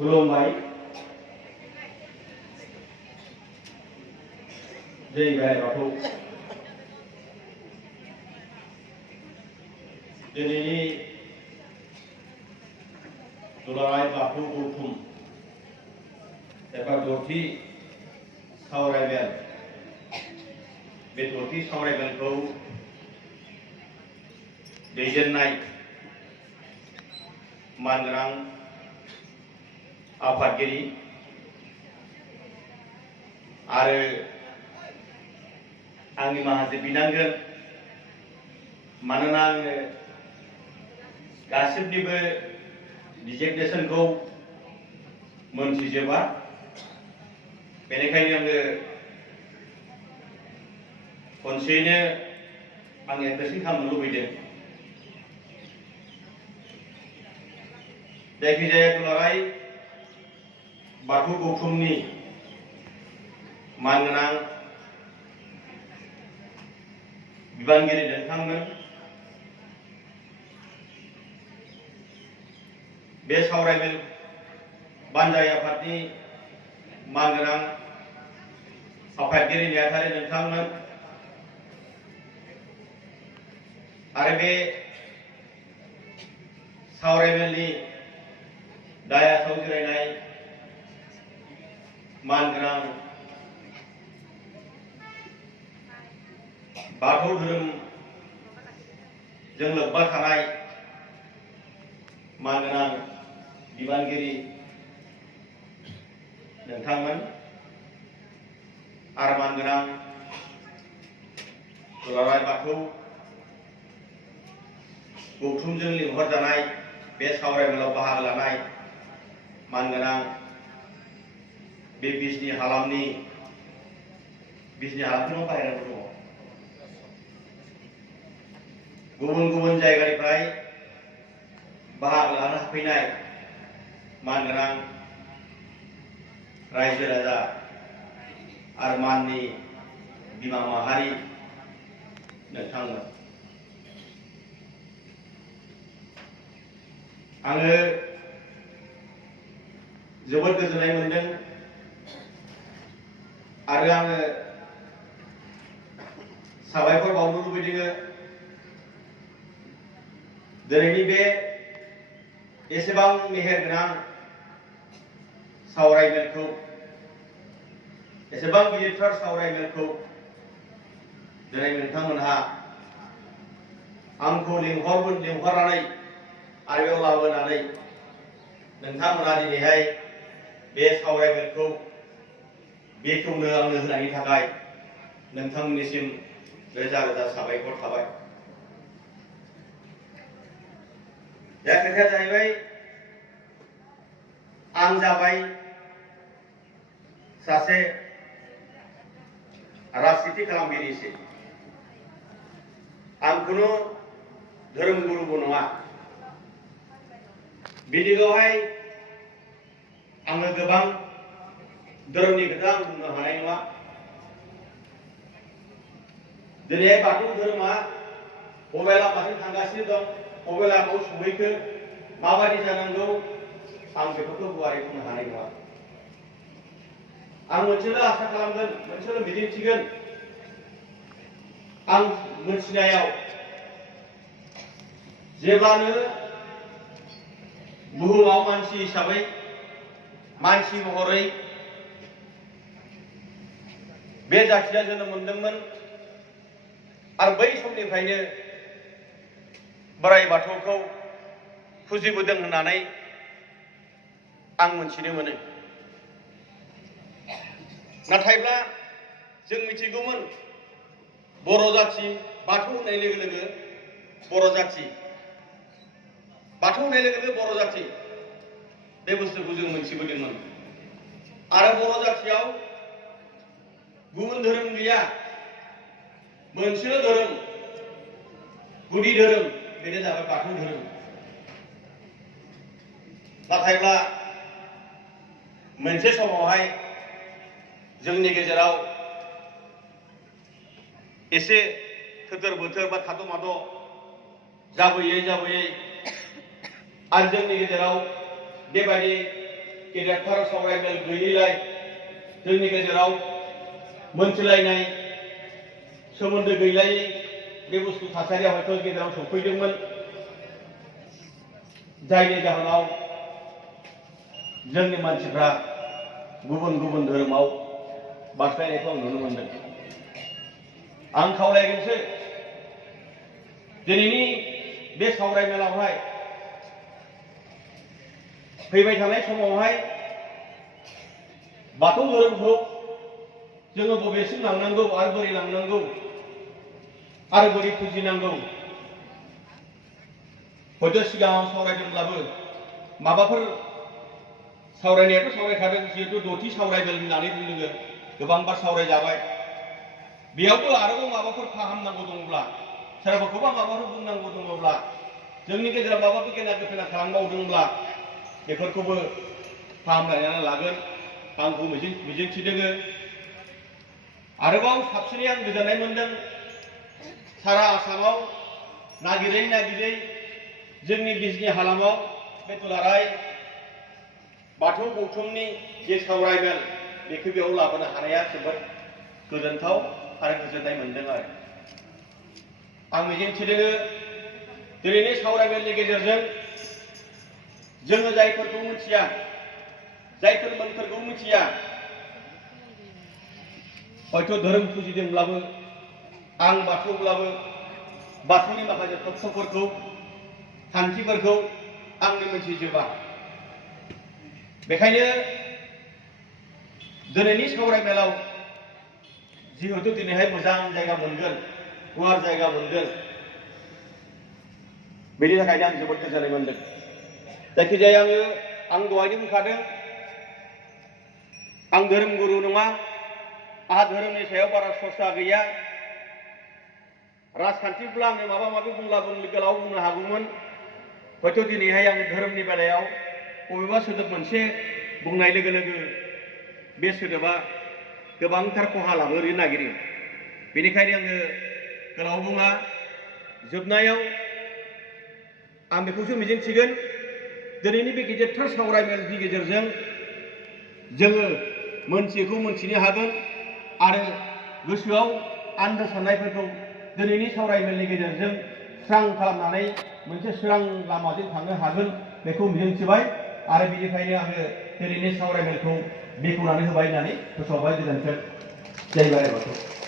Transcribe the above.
खुलुमबाय जय गाय बाथौ दिनैनि दुलाराय बाथौ गौथुम एबा दथि सावरायमेल बे दथि सावरायमेलखौ दैदेननाय मानगोनां आफादगिरि आरो आंनि माखासे बिनांगोन मानोना आङो गासिबनिबो डिजिग्नेशनखौ मोनथिजोबा बेनिखायनो आङो खनसेयैनो आं एड्रेसिं खालामनो लुबैदों। जायखिजाया दुलाराय बाथौ गौथुमनि मानगोनां बिबानगिरि नोंथांमोन बे सावरायमेल बानजाय आफादनि मानगोनां आफादगिरि नेहाथारि नोंथांमोन आरो बे सावरायमेलनि दायासाव जिरायनाय मानगोनां बाथौ धोरोमजों लोब्बा थानाय मानगोनां बिबानगिरि नोंथांमोन आरो मानगोनां दुलाराय बाथौ गौथुमजों लिंहरजानाय बे सावरायमेलाव बाहागो लानाय मानगोनां बे बिजनी हालामनि बाहेरायाव दङ गुबुन गुबुन जायगानिफ्राय बाहागो लानो हाफैनाय मानगोनां रायजो राजा आरो माननि बिमा माहारि नोंथांमोन आङो जोबोद गोजोननाय मोनदों आरो आङो साबायखर बावनो लुबैदों दिनैनि बे एसेबां मेहेरगोनां सावरायमेलखौ एसेबां गिदिरथार सावरायमेलखौ दिनै नोंथांमोनहा आंखौ लिंहरनानै आरो बेयाव लाबोनानै नोंथांमोनहा दिनैहाय बे सावरायमेलखौ बेखेवनो आंनो होनायनि थाखाय नोंथांमोननिसिम रोजा रोजा साबायखर थाबाय। दा खोथाया जाहैबाय आं जाबाय सासे राजनिति खालामगिरिसो आं खुनु धोरोम गुरुबो नङा बिदिगावहाय आङो गोबां धोरोमनि खोथा आं बुंनो हानाय नङा दिनैहाय बाथौ धोरोमा बबे लामाजों थांगासिनो दं बबे लामायाव सहैखो माबायदि जानांगौ आं बेफोरखौ गुवारै बुंनो हानाय नङा आं मोनसेल' आसा खालामगोन मोनसेल' मिजिंथिगोन आं मोनथिनायाव जेब्लानो बुहुमाव मानसि हिसाबै मानसि महरै बे जाथिया जोनोम मोनदोंमोन आरो बै समनिफ्रायनो बोराइ बाथौखौ फुजिबोदों होननानै आं मोनथिनो मोनो नाथायब्ला जों मिथिगौमोन बर' जाथि बाथौ होननाय लोगो लोगो बर' जाथि बाथौ होननाय लोगो लोगो बर' जाथि बे बुस्थुखौ जों मोनथिबोदोंमोन आरो बर' जाथियाव गुबुन धोरोम गैया मोनसेल' धोरोम गुदि धोरोम बेनो जाबाय बाथौ धोरोम नाथायब्ला मोनसे समावहाय जोंनि गेजेराव एसे थोथोर बोथोर बा थाद' माद' जाबोयै आरो जोंनि गेजेराव बेबायदि गेदेरथार सावरायमेल गैयैलाय जोंनि गेजेराव मोनथिलायनाय सोमोन्दो गैलायै बे बुस्थु थासारिया हयथ' गेजेराव सफैदोंमोन, जायनि जाहोनाव जोंनि मानसिफ्रा गुबुन गुबुन धोरोमाव बास्लायनायखौ आं नुनो मोनदों। आं खावलायगोनसो दिनैनि बे सावरायमेलावहाय फैबाय थानाय समावहाय बाथौ धोरोमखौ जोङो बबेसिम लांनांगौ आरो बोरै लांनांगौ आरो बोरै फुजिनांगौ हयथ' सिगाङाव सावरायदोंब्लाबो माबाफोर सावरायनायाथ' सावरायखादों, जिहेतु 6थि सावरायमेल होननानै बुंदों, गोबांबार सावरायजाबाय। बेयावबो आरोबाव माबाफोर फाहामनांगौ दंब्ला, सोरबाखौबा माबाफोर बुंनांगौ दङब्ला, जोंनि गेजेराव माबाफोर गेना गोफेना खालामबावदोंब्ला बेफोरखौबो फाहामलायनानै लागोन आंखौ मिजिंथिदों। आरोबाव साबसिनै आं गोजोननाय मोनदों, सारा आसामाव नागिरै जोंनि बिजनि हालामाव बे दुलाराय बाथौ गौथुमनि जे सावरायमेल बेखौ बेयाव लाबोनो हानाया जोबोद गोजोनथाव आरो गोजोननाय मोनदों। आरो आं मिजिंथिदों दिनैनि सावरायमेलनि गेजेरजों जोङो जायफोरखौ मिथिया, जायफोर मोनफोरखौ मिथिया, हयथ' धोरोम फुजिदोंब्लाबो, आं बाथौब्लाबो बाथौनि माखासे तत्त्वफोरखौ, खान्थिफोरखौ आंनो मिथिजोबा। बेखायनो दिनैनि सावरायमेलाव जिहेतु दिनैहाय मोजां जायगा मोनगोन, गुवार जायगा मोनगोन, बेनि थाखायनो आं जोबोद गोजोननाय मोनदों। जायखिजाया आं दहायनो बुंखादों, आं धोरोम गुरु नङा, आंहा धोरोमनि सायाव बारा सर्सा गैया। राजखान्थिब्ला आङो माबा माबि बुंला गोलाव बुंनो हागौमोन। हयथ' दिनैहाय आं धोरोमनि बेलायाव बबेबा सोदोब मोनसे बुंनाय लोगो लोगो बे सोदोबा गोबांथार खहा लाबोनो नागिरो। बेनिखायनो आङो गोलाव बुङा। जोबनायाव आं बेखौसो मिजिंथिगोन, दिनैनि बे गेदेरथार सावरायमेलनि गेजेरजों जोङो मोनथियैखौ मोनथिनो हागोन आरो गोसोआव आन्दो साननायफोरखौ दिनैनि सावरायमेलनि गेजेरजों स्रां खालामनानै मोनसे सोरां लामाजों थांनो हागोन बेखौ मिजिंथिबाय। आरो बेनिखायनो आङो दिनैनि सावरायमेलखौ बेखेवनानै होबाय होननानै फोसावबाय। गोजोन्थों। जय बाराय बाथौ।